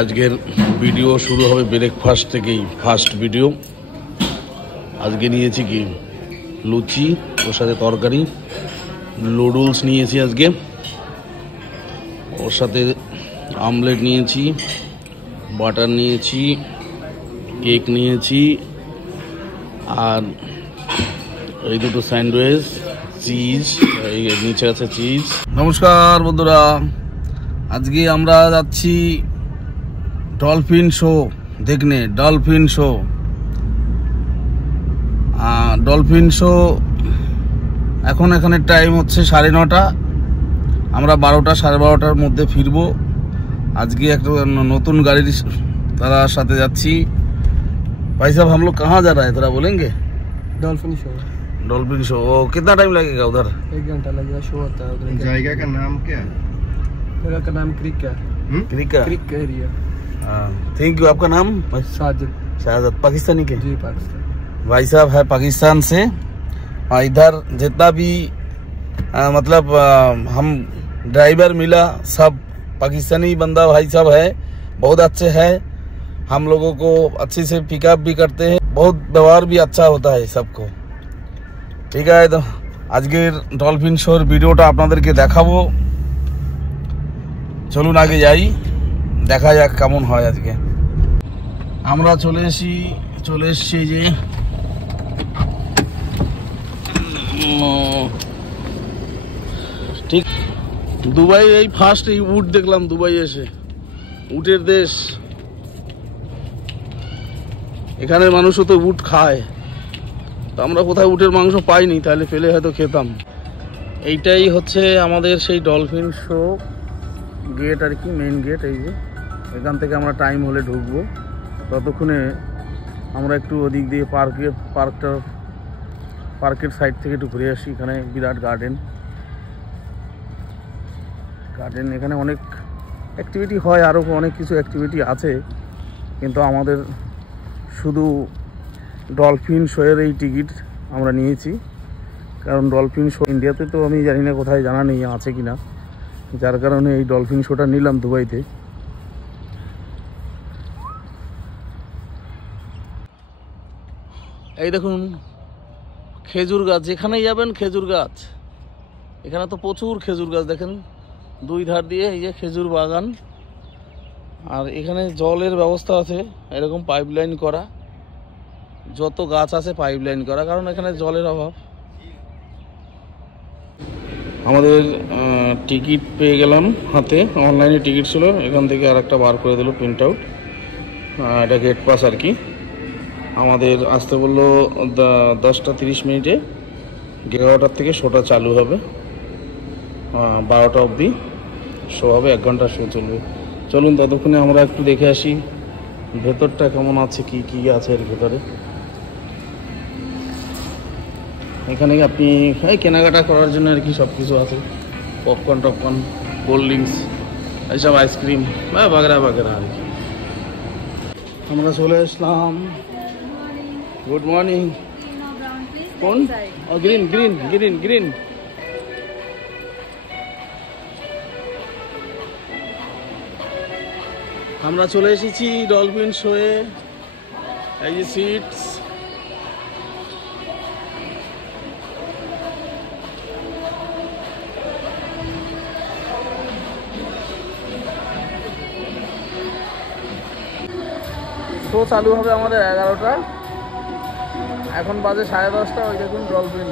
আজকের ভিডিও শুরু হবে ব্রেকফাস্ট থেকেই। ফার্স্ট ভিডিও আজকে নিয়েছি কি লুচি, ওর সাথে তরকারি, নুডলস নিয়েছি আজকে, ওর সাথে আমলেট নিয়েছি, বাটার নিয়েছি, কেক নিয়েছি, আর এই দুটো স্যান্ডউইচ, চিজ, এই নিচে আছে চিজ। নমস্কার বন্ধুরা, আজকে আমরা যাচ্ছি ডলফিন শো দেখনে। ডলফিন শো এখন এখানে টাইম হচ্ছে 9:30। আমরা 12টা 12:30-র মধ্যে ফিরবো। আজকে একটা নতুন গাড়ির দাদার সাথে যাচ্ছি। भाई साहब हम लोग कहाँ जा रहा है जरा बोलेंगे? Dolphin show. वो कितना टाइम लगेगा उधर? 1 घंटा लगेगा। शो होता है उधर। जायगा का नाम क्या? जगह का नाम क्रिक है। क्रिक एरिया। Thank you. आपका नाम? साजिद। पाकिस्तानी के? जी पाकिस्तान। भाई साहब है पाकिस्तान से। इधर जितना भी मतलब हम ड्राइवर मिला सब पाकिस्तानी बंदा भाई साहब है, बहुत अच्छे है, हम लोगों को अच्छे से पिकअप भी करते हैं, बहुत व्यवहार भी अच्छा होता है सबको। ठीक है, तो আজকের ডলফিন শোর ভিডিওটা আপনাদেরকে দেখাবো। চলুন আগে যাই, দেখা যাক কেমন হয়। আজকে আমরা চলে এসেছি যে ঠিক দুবাই। এই ফার্স্ট এই উট দেখলাম দুবাই এসে, উটের দেশ। এখানে মানুষও তো উট খায়, তো আমরা কোথায় উটের মাংস পাইনি, তাহলে পেলে হয়তো খেতাম। এইটাই হচ্ছে আমাদের সেই ডলফিন শো গেট আর কি, মেইন গেট। এই যে এখান থেকে আমরা টাইম হলে ঢুকবো, ততক্ষণে আমরা একটু ওদিক দিয়ে পার্কের সাইড থেকে একটু ঘুরে আসি। এখানে বিরাট গার্ডেন, এখানে অনেক অ্যাক্টিভিটি হয়, আরও অনেক কিছু অ্যাক্টিভিটি আছে, কিন্তু আমাদের শুধু ডলফিন শোয়ের এই টিকিট আমরা নিয়েছি। কারণ ডলফিন শো ইন্ডিয়াতে তো আমি জানি না, কোথায় জানা নেই আছে কি না, যার কারণে এই ডলফিন শোটা নিলাম দুবাইতে। এই দেখুন খেজুর গাছ, যেখানেই যাবেন খেজুর গাছ। এখানে তো প্রচুর খেজুর গাছ, দেখেন দুই ধার দিয়ে এই যে খেজুর বাগান। আর এখানে জলের ব্যবস্থা আছে, এরকম পাইপলাইন করা, যত গাছ আছে পাইপলাইন করা, কারণ এখানে জলের অভাব। আমাদের টিকিট পেয়ে গেলাম হাতে, অনলাইনে টিকিট ছিল, এখান থেকে আর একটা বার করে দিল প্রিন্ট আউট। এটা গেট পাস আর কি। আমাদের আসতে বললো 10টা 30 মিনিটে, 11টার থেকে শোটা চালু হবে, 12টা অবধি শো হবে, 1 ঘন্টা শো চলবে। চলুন ততক্ষণে আমরা একটু দেখে আসি ভেতরটা কেমন আছে, কি কি আছে এর ভেতরে। এখানে আপনি কেনাকাটা করার জন্য আর কি সব কিছু আছে, পপকর্ন টপকর্ন, কোল্ড ড্রিঙ্কস, এইসব আইসক্রিম বা বাগেরা আর কি। আমরা চলে আসলাম। Good morning. কোন? ও গ্রিন। আমরা চলে এসেছি ডলফিন শোয়ে। এই যে সিটস, শো চালু হবে আমাদের 11টা, এখন বাজে 10:30। ওই দেখুন dolphin.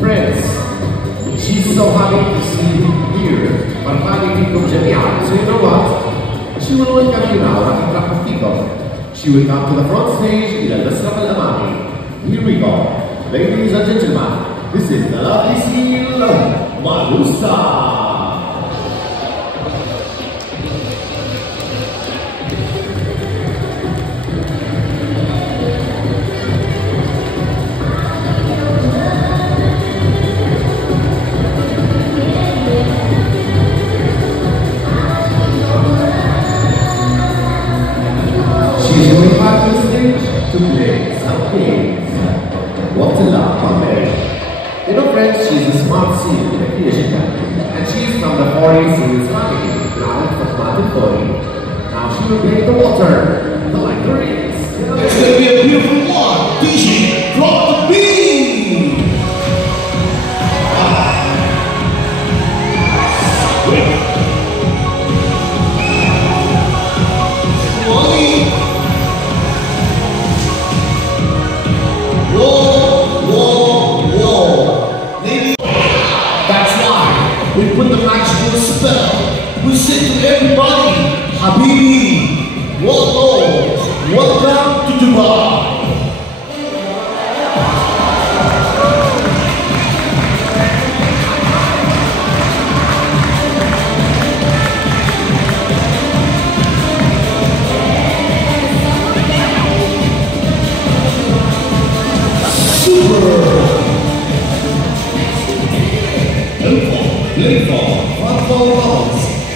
Friends, she's so happy to see you here. But happy to come to the so you know what? She will welcome you now at the Trapo Fico. She will come to the front stage إلى المسرح الأمامي. Here we go. Ladies and gentlemen, this is the lovely seal, Malusa. She's going back to the stage to play some games. What a luck, Mary. You know, friends, she's a smart seal recreation champion, and she's from the 40 seals family, ground for planted 40. Now she will play the water, the like the rings. It's gonna be a beautiful one. DJ, drop the beat. We put the magical spell. We say to everybody, Habibi, welcome to Dubai.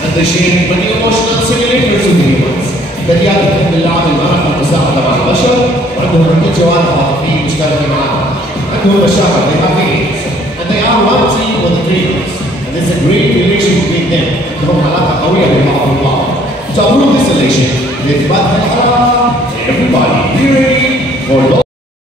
and they share many emotional simulators with humans. بدياتهم باللعب المعرفة المساعدة مع البشر وعندهم عدة جوانب عاطفية مشتركة معهم. عندهم مشاعر they have feelings and they are one team with the dreamers and there's a great relation between them. لهم علاقة قوية ببعض البعض. To approve this relation, let's everybody be ready for